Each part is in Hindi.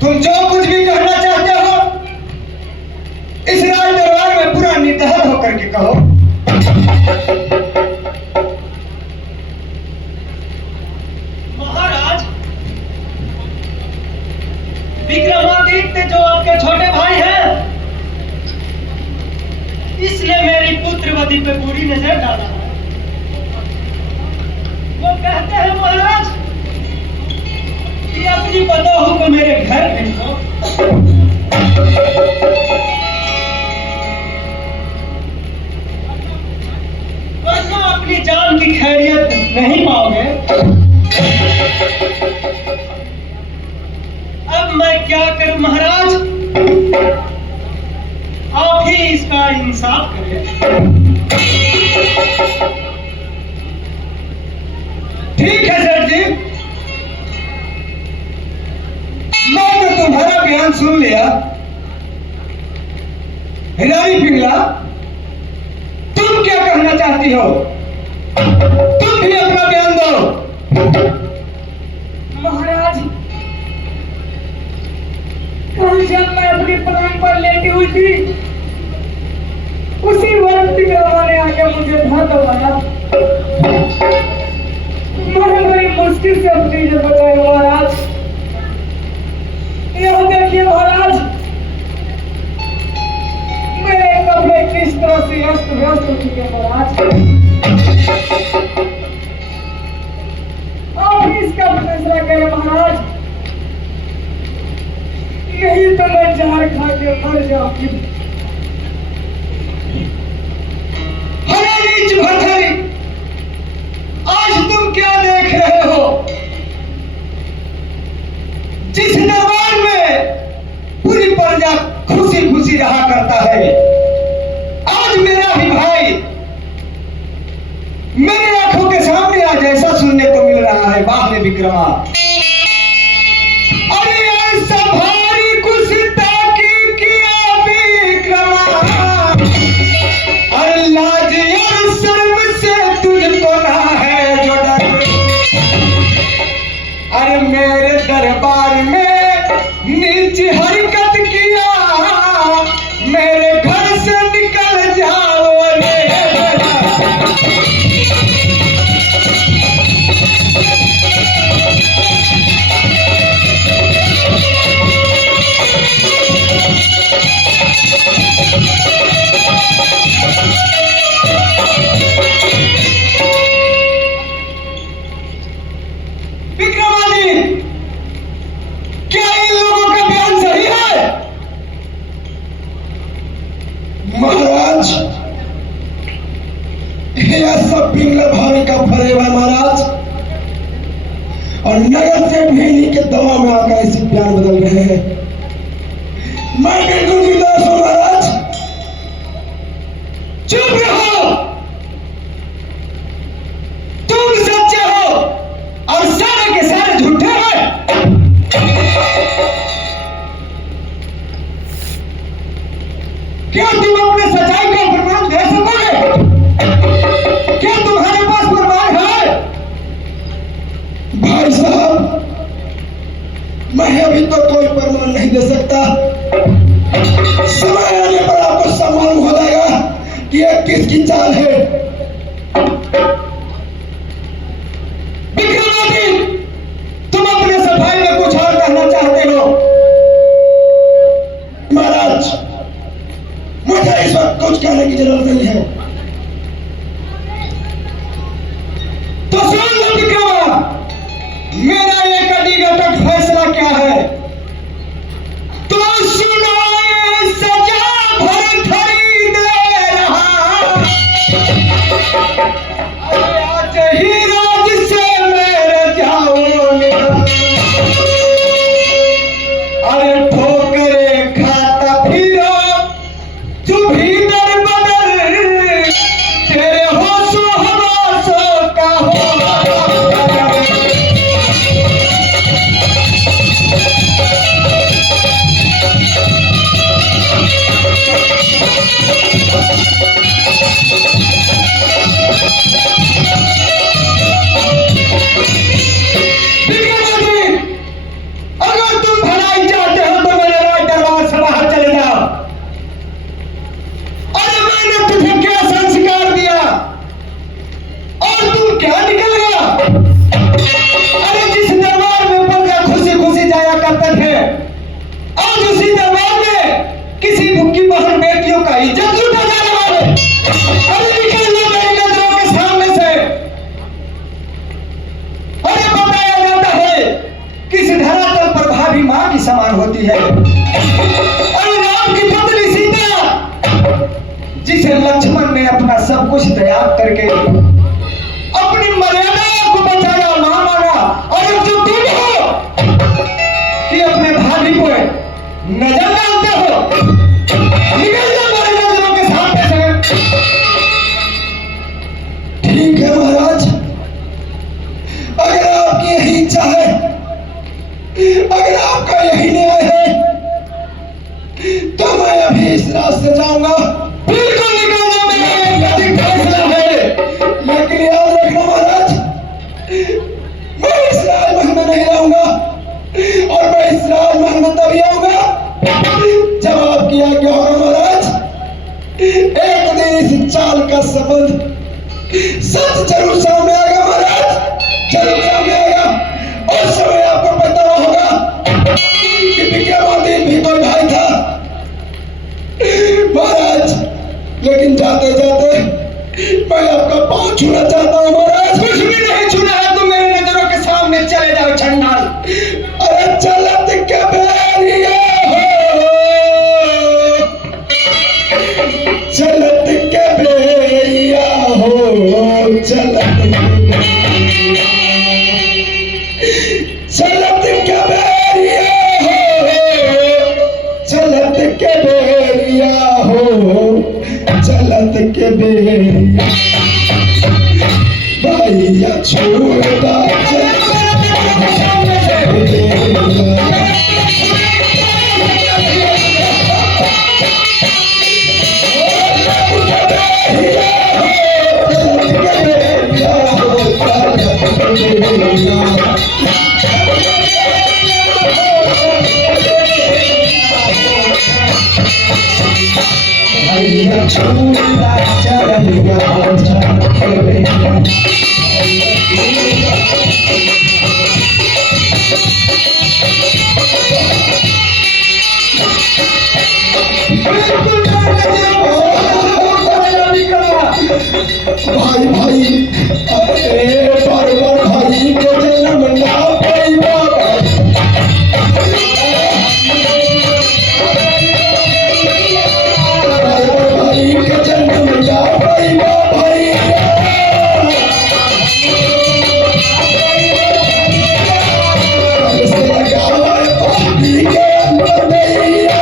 तुम जो कुछ भी कहना चाहते हो इस राज दरबार में पूरा नितहत होकर के कहो। महाराज, विक्रमादित्य जो आपके छोटे भाई हैं, इसने मेरी पुत्रवती पे बुरी नजर डाला है। वो कहते हैं महाराज कि अपनी बदोहू को मेरे घर भेजो। वरना अपनी जान की खैरियत नहीं पाओगे। अब मैं क्या करूं महाराज? आप ही इसका इंसाफ करें। ठीक है सेठ जी, मैं तो तुम्हारा बयान सुन लिया। हिलारी पिंगला, तुम क्या कहना चाहती हो? तुम भी अपना बयान दो। महाराज, कल जब मैं अपनी पलंग पर लेटी हुई थी, उसी वक्त विक्रमा ने आके मुझे धर दबाया। मैंने बड़ी मुश्किल से अपनी इज्जत बचाई महाराज। यह देखिए महाराज, मेरे कपड़े किस तरह से अस्त व्यस्त हो चुके महाराज। आप ही इसका फैसला करें महाराज, नहीं तो मैं जहर खा के मर जाऊंगी। अरे नीच भरथरी, आज तुम क्या देख रहे हो? जिस दरबार में पूरी प्रजा खुशी खुशी रहा करता है, आज मेरा भी भाई मेरी आंखों के सामने आज ऐसा सुनने को मिल रहा है। बाप ने विक्रमा, अरे ऐसा भारी कुशिता की किया विक्रमा, अरे लाज और शर्म से तुझको ना है जो डर। अरे मेरे दरबार में नीच हरकत किया, मेरे घर से निकल जाओ रे। विक्रमादित्य, क्या इन लोगों का बयान सही है? महाराज, यह सब पिंगला भावी का फरेब है महाराज, और नगर से भेली के दवा में आकर ऐसी बयान बदल रहे हैं। मैं बिल्कुल निर्दोष हूं महाराज। चुप रहो, तुम सच्चे हो और सारे के सारे झूठे हैं। क्या तुम अपने सच्चाई का प्रमाण दे सकोगे? क्या तुम्हारे पास प्रमाण है? भाई साहब, मैं अभी तो कोई प्रमाण नहीं दे सकता। समय आने पर आपको सम्मान हो जाएगा कि यह किसकी चाल है। विक्रमादित्य, तुम अपने सफाई में कुछ और कहना चाहते हो? महाराज, मुझे इस वक्त कुछ कहने की जरूरत नहीं है। तो सुन लो विक्रमा, मेरा एक अडिगटक फैसला क्या है तो सुनो। ये सजा भरथरी दे रहा, अरे आज ही राज से मेरे जाओगे। अरे ठोकरे खाता फिरो तू भीतर बदल, तेरे होशो हवासों का हो। समान होती है। और राम की पत्नी सीता, जिसे लक्ष्मण ने अपना सब कुछ त्याग करके अपनी मर्यादा को बचाया, ना माना। और अब जो तुम हो कि अपने भाभी को नजर डालते हो, निकल जाओ हमारी नजरों के सामने से। ठीक है महाराज, अगर आपकी यही इच्छा है, अगर आपका यही न्याय है, तो मैं अभी इस रास्ते जाऊंगा। बिल्कुल निकल जाओ, मेरा यही फैसला है। लेकिन याद रखना महाराज, मैं इस राजमहल में नहीं रहूंगा, और मैं इस राजमहल में तभी आऊंगा जब आपकी आज्ञा होगा महाराज। एक दिन इस चाल का संबंध सच जरूर सामने आएगा महाराज, जरूर सामने आएगा। उस समय आपको पता होगा कि विक्रमादित्य भी कोई भाई था महाराज। लेकिन जाते जाते मैं आपका पांव छूना चाहता हूँ महाराज। कुछ भी नहीं छूना है, तुम मेरी नजरों के सामने चले जाओ चंडाल। अरे चलत के बेरिया हो, चलत के बेरिया हो, चलत के बेरिया हो, चलत के बेरिया हो, चलत के बेरिया भैया छोड़ा भैया छोड़ा चलिया भाई भाई, अरे बार-बार भाई के जन्म ना पाइबा, बार-बार भाई के जन्म ना पाइबा भैया। से लगावा पानी के अंदर भैया,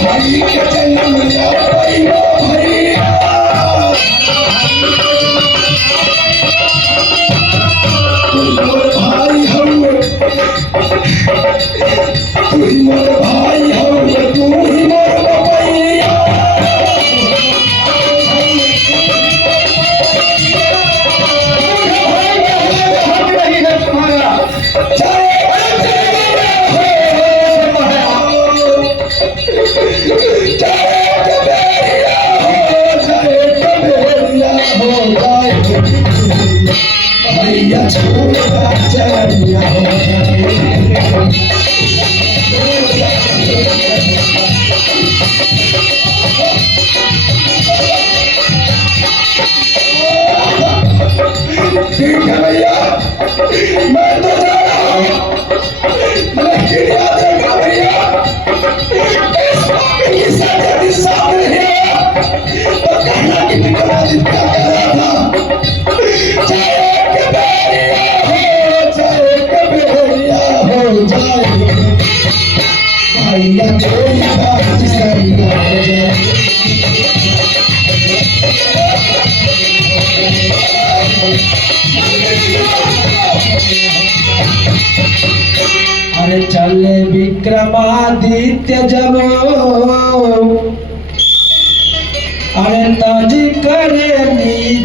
भाई के जन्म ना पाइबा भैया। तू मोर भाई हम, तू ही मोर भाई हम, तू ही मोर भैया। हक नहीं है तुम्हारा। भैया छोड़ा चलिया ठीक है भैया, मैं तो जा रहा हूँ, लेकिन याद रखना भैया, इस बात की सजा भी सामने है तो कहना कि विक्रमादित्य क्या कह रहा था, चाहे कबेरिया हो, चाहे कबेरिया हो जाए, भैया कोई बात सही हो जाए। अरे चले विक्रमादित्य जब, अरे ताज करे नी